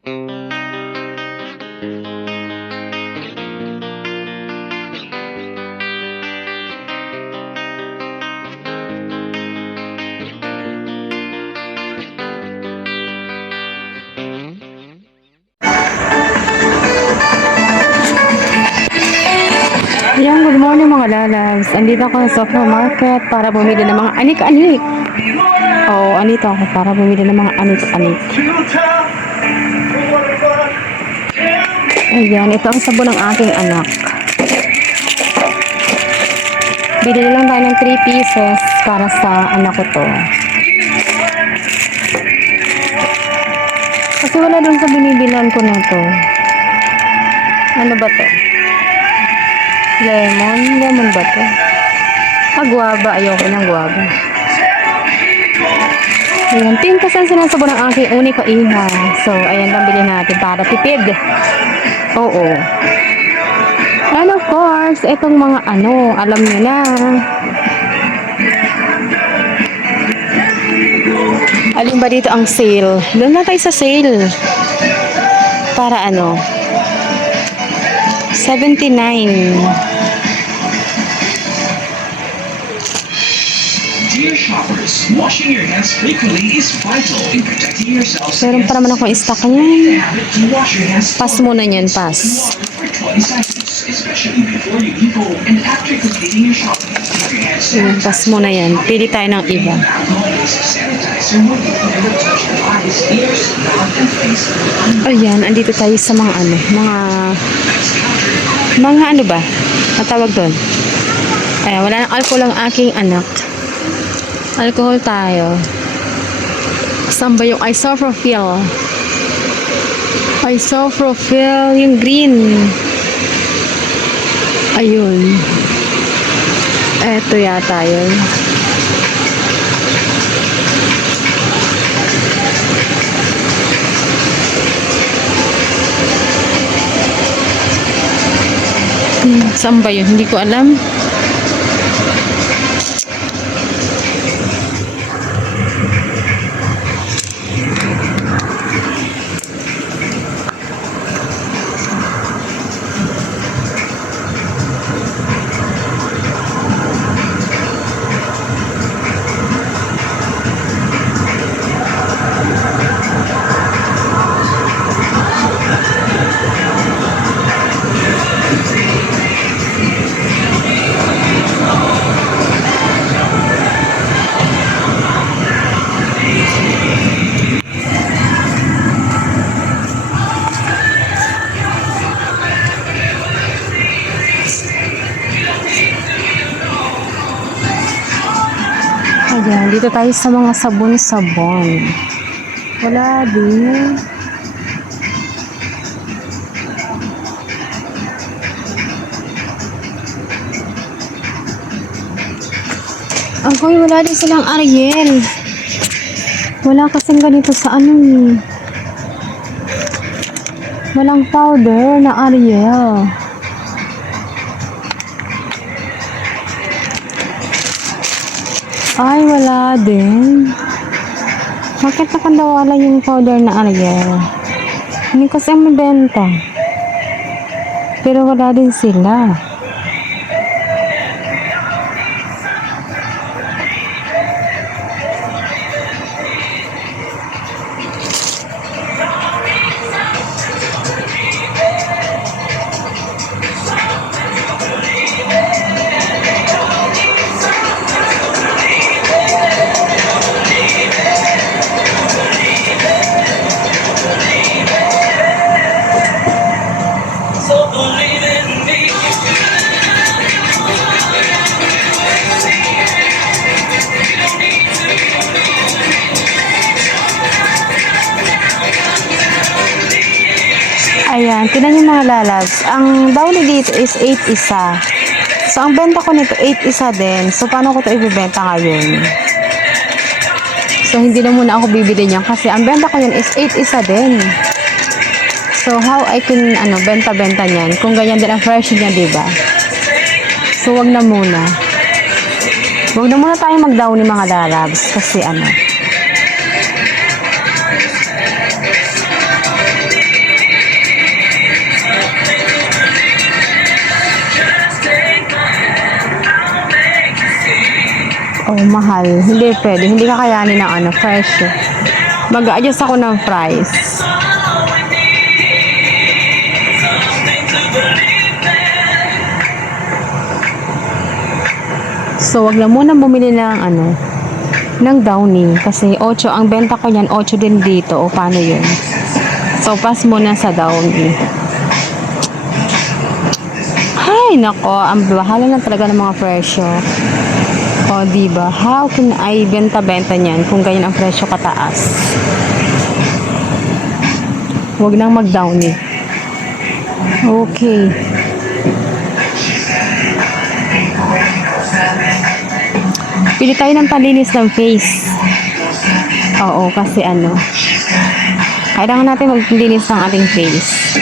Yan, good morning mga lalabs. Andito ako sa supermarket para bumili ng mga anik-anik. Oo, andito ako para bumili ng mga anik-anik. Ayan, ito ang sabon ng aking anak. Bili lang tayo ng 3 pieces para sa anak ko to. Kasi wala dun sa binibilan ko na to. Ano ba to? Lemon? Lemon ba to? Ah, guava. Ayoko ng guava. Ayan, pintasan sinasabo ng aking unika ina. So, ayan lang bilhin natin para tipid. Oo. And of course, itong mga ano, alam nyo na. Alin ba dito ang sale? Doon na tayo sa sale. Para ano? 79. Dear shoppers, washing your hands frequently is vital in protecting yourselves Meron pa naman akong stock niyan. Pass muna niyan, pass. for 20 seconds, especially before you eat home and after completing your shopping. Keep your hands Ayan, pass muna yan. Pili tayo ng iba. Ayan, andito tayo sa mga ano, mga mga ano ba? Ang tawag doon? Ayan, wala nang alcohol ang aking anak. Alcohol tayo. Saan ba yung isopropyl? Isopropyl, yung green. Ayun. Eto yata yun. Hmm, saan ba yun? Hindi ko alam. Ayan, dito tayo sa mga sabon-sabon. Wala din. Agoy, wala din silang Ariel. Wala kasing ganito sa ano eh. Walang powder na Ariel. Ay, wala din. Bakit nakandawala yung powder na Ariel? Hindi kasi ang mabenta. Pero wala din sila. Mga lalabs. Ang downy dito is 8 isa. So, ang benta ko nito 8 isa din. So, paano ko ito ibibenta ngayon? So, hindi na muna ako bibili niyan kasi ang benta ko yun is 8 isa din. So, how I can, ano, benta-benta niyan? Kung ganyan din ang fresh niya, di ba? So, wag na muna. Wag na muna tayo mag-downy mga lalabs kasi ano, mahal. Hindi pwede. Hindi kakayanin ng ano, fresh. Mag-adjust ako ng price. So, wag na muna bumili ng ano, ng downy. Kasi 8, ang benta ko niyan, 8 din dito. O, paano yun? So, pass muna sa downy. Ay, nako, ang bahala na talaga ng mga presyo. Diba? How can I benta-benta niyan kung ganyan ang presyo kataas? Huwag nang mag-downy. Okay. Pili tayo ng palinis ng face. Oo, kasi ano, kailangan natin maglinis ng ating face.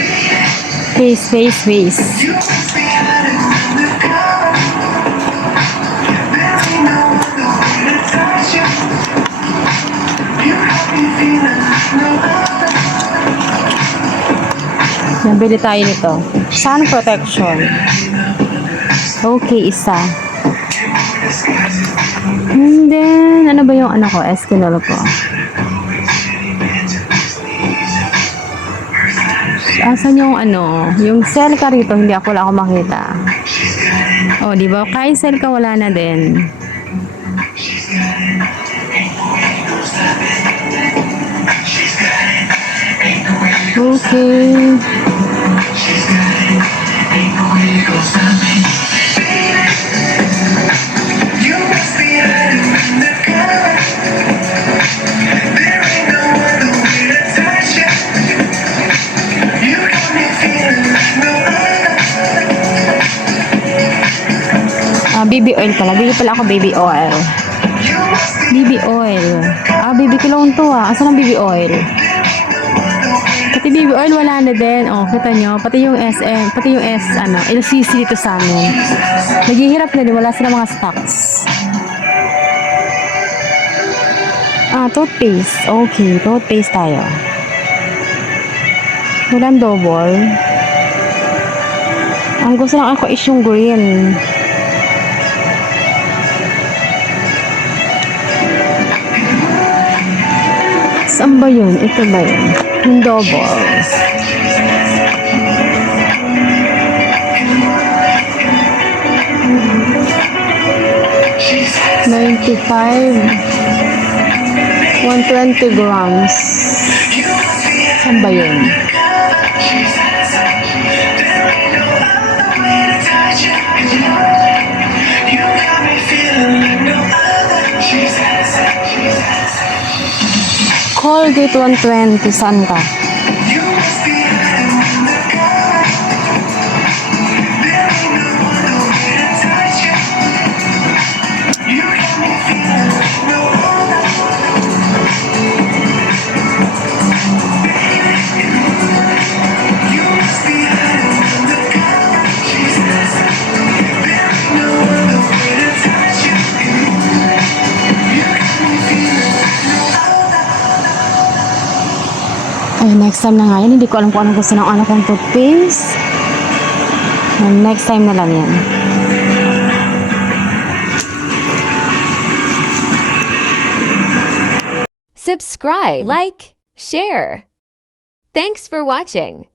Face, face, face. Nabili tayo nito. Sun protection. Okay, isa. And then, ano ba yung ano ko? Eskinol ko. Asan yung ano? Yung cell ka rito, hindi ako wala ako makita. Oh, di ba? Kahit cell ka, wala na din. Okay. Ah, baby oil pala. Bili pala ako baby oil. Baby oil. Ah, baby cologne to ah. Asan ang baby oil? Pati baby oil wala na din. Oh, kita nyo. Pati yung SM, pati yung S, ano, LCC dito sa amin. Naghihirap na din. Wala sila mga stocks. Ah, toothpaste. Okay, toothpaste tayo. Walang double. Ang gusto lang ako is yung green. Saan ba yun? Ito ba yun? Yung double. Ninety-five. One twenty grams. Saan ba yun? Colgate 120. Saan ka? Next time na nga yan. Hindi ko alam kung anong gusto ng anak kong toothpaste. And next time na lang yan. Subscribe, like, share. Thanks for watching.